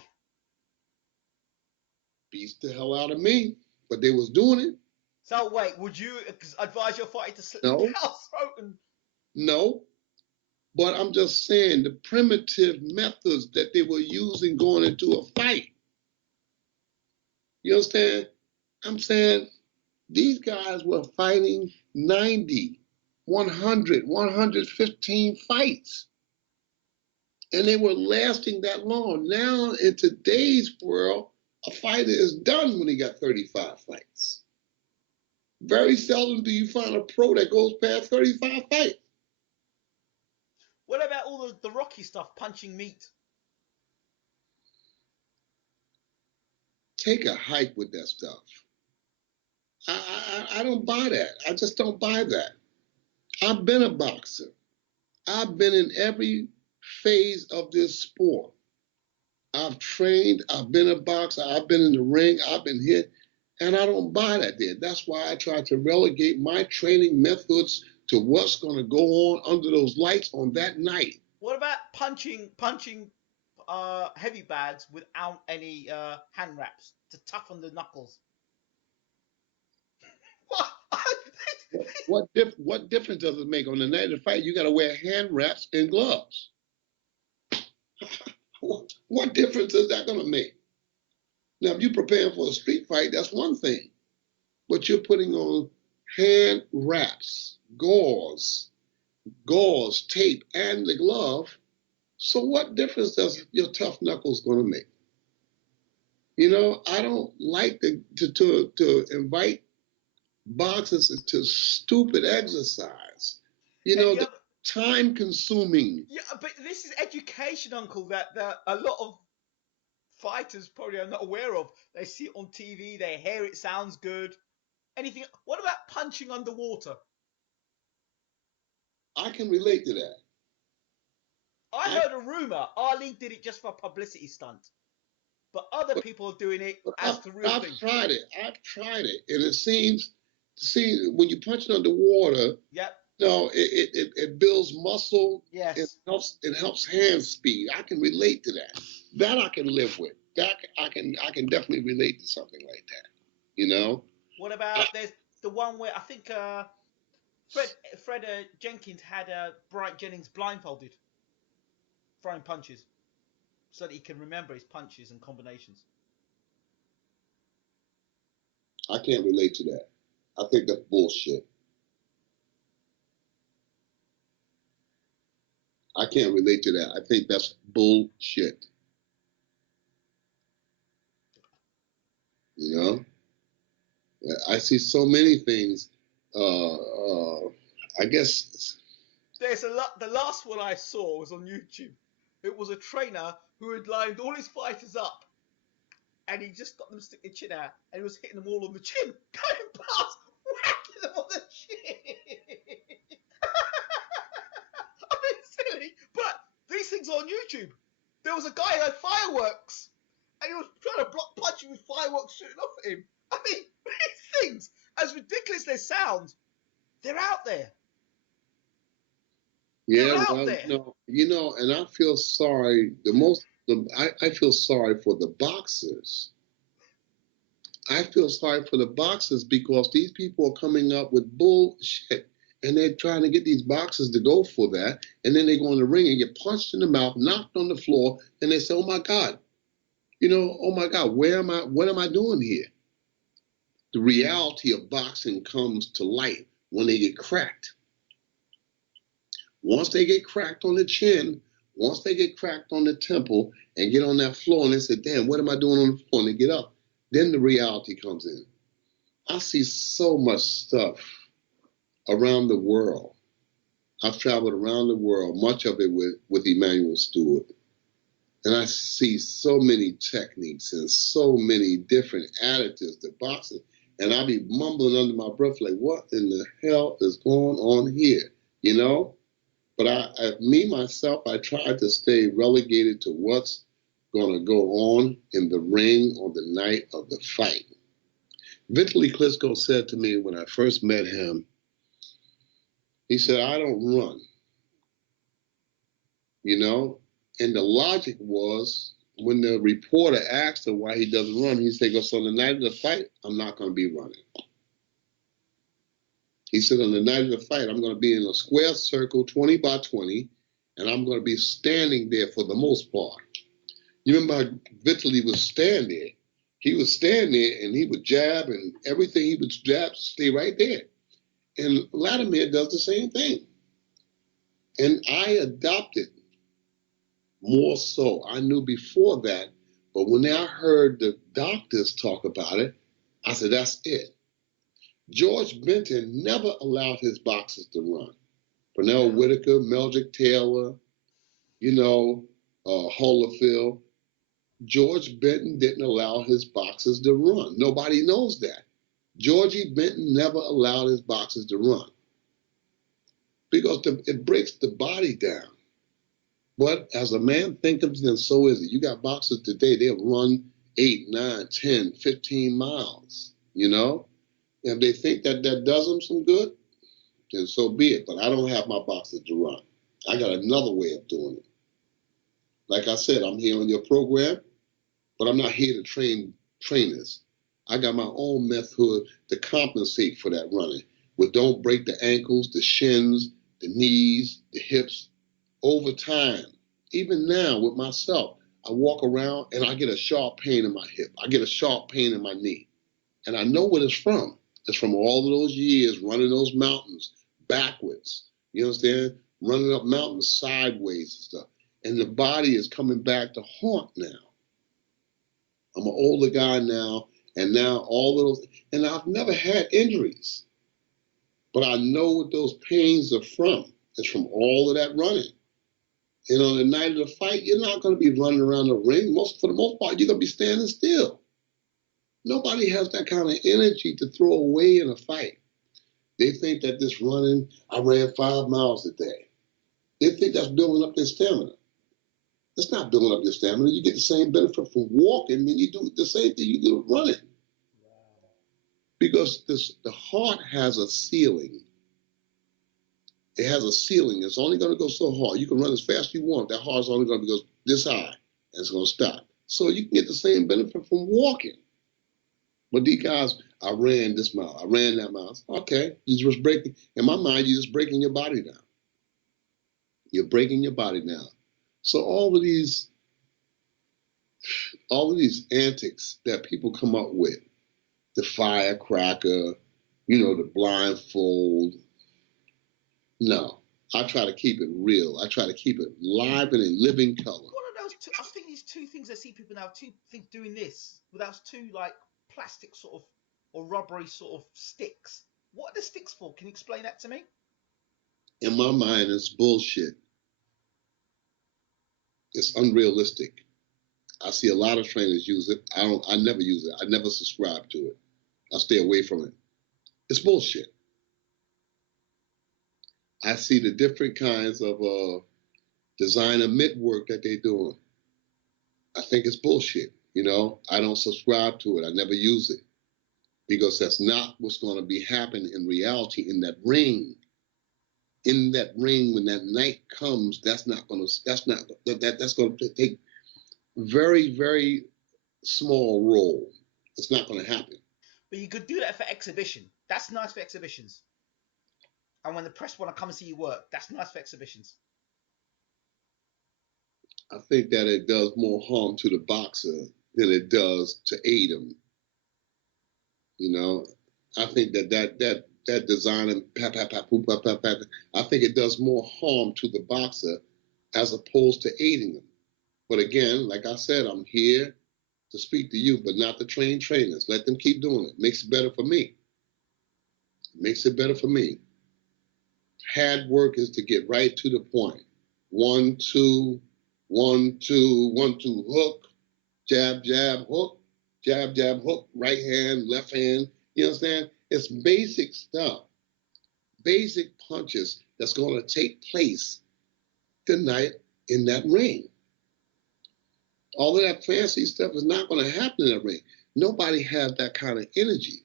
Beats the hell out of me, but they was doing it. So wait, would you advise your fighter to slit No. the cow's throat? And No, but I'm just saying the primitive methods that they were using going into a fight. You understand? I'm saying these guys were fighting 90, 100, 115 fights. And they were lasting that long. Now, in today's world, a fighter is done when he got 35 fights. Very seldom do you find a pro that goes past 35 fights. what about all the Rocky stuff, punching meat? Take a hike with that stuff. I don't buy that. I just don't buy that. I've been a boxer. I've been in every phase of this sport. I've trained, I've been a boxer, I've been in the ring, I've been hit, and I don't buy that there. That's why I try to relegate my training methods to what's going to go on under those lights on that night. What about punching heavy bags without any hand wraps to toughen the knuckles? What difference does it make on the night of the fight? You got to wear hand wraps and gloves. What difference is that going to make? Now, if you're preparing for a street fight, that's one thing. But you're putting on hand wraps, gauze, tape, and the glove. So what difference does your tough knuckles going to make? You know, I don't like to invite boxers to stupid exercise. You know, the time consuming. Yeah, but this is education, Uncle, that a lot of fighters probably are not aware of. They see it on TV, they hear it sounds good. Anything? What about punching underwater? I can relate to that. I heard a rumor Ali did it just for a publicity stunt, but other people are doing it as the real thing. I've tried it, and it seems when you punch it underwater. Yep. No, it builds muscle. Yes. It helps hand speed. I can relate to that. That I can live with. That I can definitely relate to something like that. You know. What about there's the one where I think Fred Jenkins had Brian Jennings blindfolded, throwing punches, so that he can remember his punches and combinations. I can't relate to that. I think that's bullshit. I can't relate to that. I think that's bullshit. You know? I see so many things. I guess there's a lot. The last one I saw was on YouTube. It was a trainer who had lined all his fighters up, and he just got them to stick their chin out, and he was hitting them all on the chin, going past, whacking them on the chin. I mean, silly, but these things are on YouTube. There was a guy who had fireworks, and he was trying to block punching with fireworks shooting off at him. I mean, these things, as ridiculous as they sound, they're out there. Yeah, well, no, you know, and I feel sorry. I feel sorry for the boxers. I feel sorry for the boxers because these people are coming up with bullshit, and they're trying to get these boxers to go for that, and then they go in the ring and get punched in the mouth, knocked on the floor, and they say, "Oh my God, you know, oh my God, where am I? What am I doing here?" The reality of boxing comes to light when they get cracked. Once they get cracked on the chin, once they get cracked on the temple and get on that floor and they say, damn, what am I doing on the floor? And they get up, then the reality comes in. I see so much stuff around the world. I've traveled around the world, much of it with Emmanuel Stewart. And I see so many techniques and so many different additives to boxing. And I be mumbling under my breath like, what in the hell is going on here? You know? But myself, I try to stay relegated to what's going to go on in the ring on the night of the fight. Vitaly Klitschko said to me when I first met him, He said, I don't run, you know? And the logic was, when the reporter asked him why he doesn't run, he said, so on the night of the fight, I'm not going to be running. He said, on the night of the fight, I'm going to be in a square circle, 20 by 20, and I'm going to be standing there for the most part. You remember how Vitaly would stand there? He would stand there and he would jab, and everything he would jab stay right there. And Vladimir does the same thing. And I adopted more so. I knew before that, but when I heard the doctors talk about it, I said, that's it. George Benton never allowed his boxers to run. Pernell Whitaker, Meldrick Taylor, you know, Holyfield. George Benton didn't allow his boxers to run. Nobody knows that. Georgie Benton never allowed his boxers to run because it breaks the body down. But as a man thinketh, then so is it. You got boxers today, they'll run 8, 9, 10, 15 miles, you know? And if they think that that does them some good, then so be it. But I don't have my boxers to run. I got another way of doing it. Like I said, I'm here on your program, but I'm not here to train trainers. I got my own method to compensate for that running. But don't break the ankles, the shins, the knees, the hips over time. Even now with myself, I walk around and I get a sharp pain in my hip. I get a sharp pain in my knee. And I know what it's from. It's from all of those years running those mountains backwards. You understand? Running up mountains sideways and stuff. And the body is coming back to haunt now. I'm an older guy now, and now all of those, and I've never had injuries. But I know what those pains are from. It's from all of that running. And on the night of the fight, you're not going to be running around the ring. For the most part, you're going to be standing still. Nobody has that kind of energy to throw away in a fight. They think that this running, I ran 5 miles a day. They think that's building up their stamina. It's not building up your stamina. You get the same benefit from walking when you do the same thing you do with running. Wow. Because the heart has a ceiling. It has a ceiling. It's only going to go so hard. You can run as fast as you want. That heart's only going to go this high, and it's going to stop. So you can get the same benefit from walking. But these guys, I ran this mile. I ran that mile. Okay, you just breaking. In my mind, you're just breaking your body down. You're breaking your body down. So all of these antics that people come up with, the firecracker, you know, the blindfold. No, I try to keep it real. I try to keep it live and in living color. What are those two? I think these two things I see people now doing this with those two like plastic sort of or rubbery sort of sticks. What are the sticks for? Can you explain that to me? In my mind, it's bullshit. It's unrealistic. I see a lot of trainers use it. I never use it. I never subscribe to it. I stay away from it. It's bullshit. I see the different kinds of designer mitt work that they're doing. I think it's bullshit. You know, I don't subscribe to it. I never use it because that's not what's going to be happening in reality in that ring. In that ring, when that night comes, that's going to take very, very small role. It's not going to happen. But you could do that for exhibition. That's nice for exhibitions. And when the press want to come and see you work, that's nice for exhibitions. I think that it does more harm to the boxer than it does to aid him. You know, I think that design, I think it does more harm to the boxer as opposed to aiding him. But again, like I said, I'm here to speak to you, but not to train trainers. Let them keep doing it. Makes it better for me. Makes it better for me. Hard work is to get right to the point. 1, 2, 1, 2, 1, 2, hook, jab, jab, hook, jab, jab, hook, right hand, left hand. You understand? It's basic stuff. Basic punches that's going to take place tonight in that ring. All of that fancy stuff is not going to happen in that ring. Nobody has that kind of energy.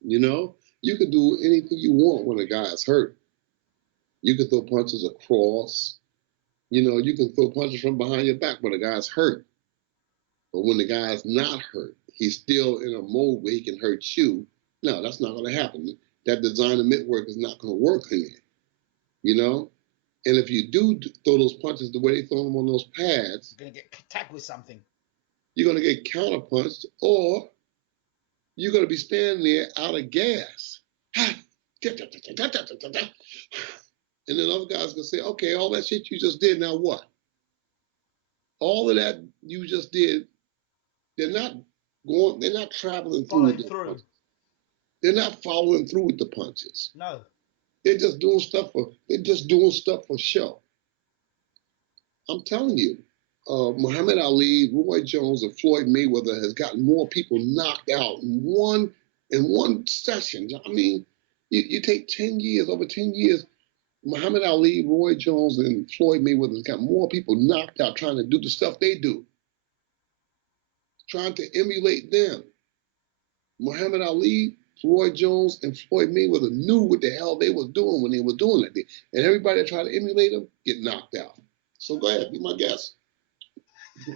You know? You can do anything you want when a guy is hurt. You can throw punches across. You know, you can throw punches from behind your back when the guy's hurt. But when the guy's not hurt, he's still in a mode where he can hurt you. No, that's not going to happen. That designer mitt work is not going to work in it. You know? And if you do throw those punches the way they throw them on those pads, You're going to get tagged with something. you're going to get counterpunched, or you're going to be standing there out of gas. And then other guys going to say, okay, all that shit you just did, now what? All of that you just did, they're not traveling through with the punches. They're not following through with the punches. No. They're just doing stuff for show. I'm telling you, Muhammad Ali, Roy Jones, and Floyd Mayweather has gotten more people knocked out in one session. I mean, you take 10 years, over 10 years, Muhammad Ali, Roy Jones, and Floyd Mayweather has got more people knocked out trying to do the stuff they do, trying to emulate them. Muhammad Ali, Roy Jones, and Floyd Mayweather knew what the hell they was doing when they were doing it. And everybody that tried to emulate them get knocked out. So go ahead, be my guest.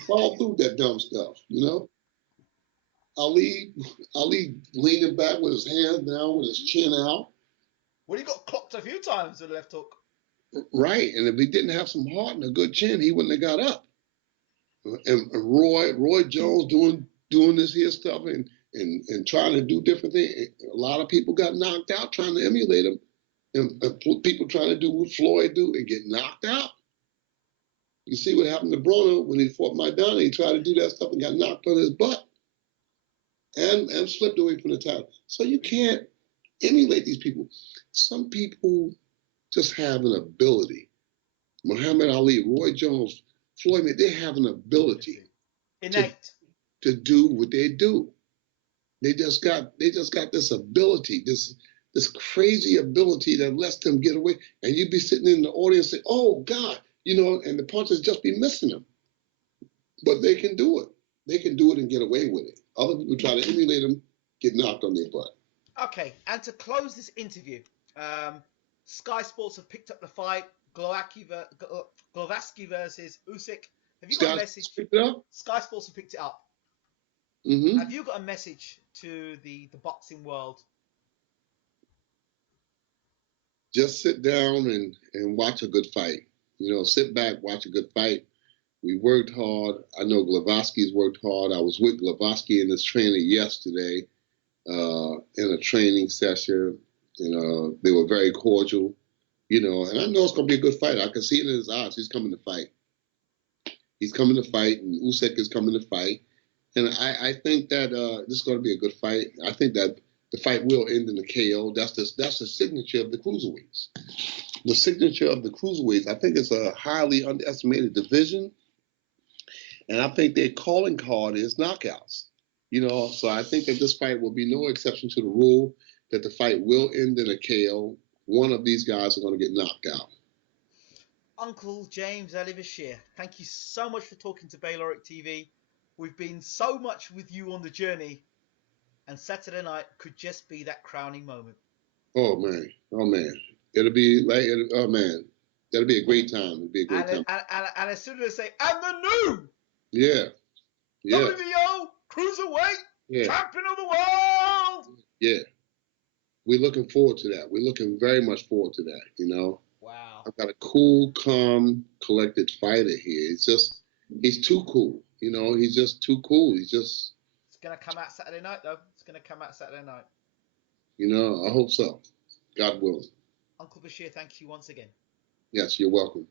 Fall through that dumb stuff, you know? Ali leaning back with his hands down, with his chin out. Well, he got clocked a few times with the left hook. Right, and if he didn't have some heart and a good chin, he wouldn't have got up. And Roy Jones doing this here stuff and trying to do different things. A lot of people got knocked out trying to emulate him, and people trying to do what Floyd do and get knocked out. You see what happened to Bruno when he fought Maidana. He tried to do that stuff and got knocked on his butt and slipped away from the title. So you can't emulate these people. Some people just have an ability. Muhammad Ali, Roy Jones, Floyd, they have an ability innate to do what they do. They just got this ability, this crazy ability that lets them get away. And you'd be sitting in the audience saying, "Oh God," you know, and the punches just be missing them. But they can do it. They can do it and get away with it. Other people try to emulate them, get knocked on their butt. Okay, and to close this interview, Sky Sports have picked up the fight, Glowacki versus Usyk. Have you got a message? Sky Sports have picked it up. Mm-hmm. Have you got a message to the boxing world? Just sit down and watch a good fight. You know, sit back, watch a good fight. We worked hard. I know Glowacki's worked hard. I was with Glowacki and his trainer yesterday in a training session. You know, they were very cordial. You know, and I know it's going to be a good fight. I can see it in his eyes. He's coming to fight. He's coming to fight, and Usyk is coming to fight. And I think that this is going to be a good fight. I think that the fight will end in a KO. That's the signature of the cruiserweights. The signature of the cruiserweights. I think it's a highly underestimated division. And I think their calling card is knockouts. You know, so I think that this fight will be no exception to the rule, that the fight will end in a KO. One of these guys are going to get knocked out. Uncle James Ali Bashir, thank you so much for talking to Bayloric TV. We've been so much with you on the journey, and Saturday night could just be that crowning moment. Oh man, it'll be like, oh man, that'll be a great time. It'll be a great time. And as soon as they say, and the new WBO Cruiserweight Champion of the World. Yeah, we're looking forward to that. We're looking very much forward to that. You know. Wow. I've got a cool, calm, collected fighter here. He's too cool. You know, he's just too cool. It's going to come out Saturday night, though. It's going to come out Saturday night. You know, I hope so. God willing. Uncle Bashir, thank you once again. Yes, you're welcome.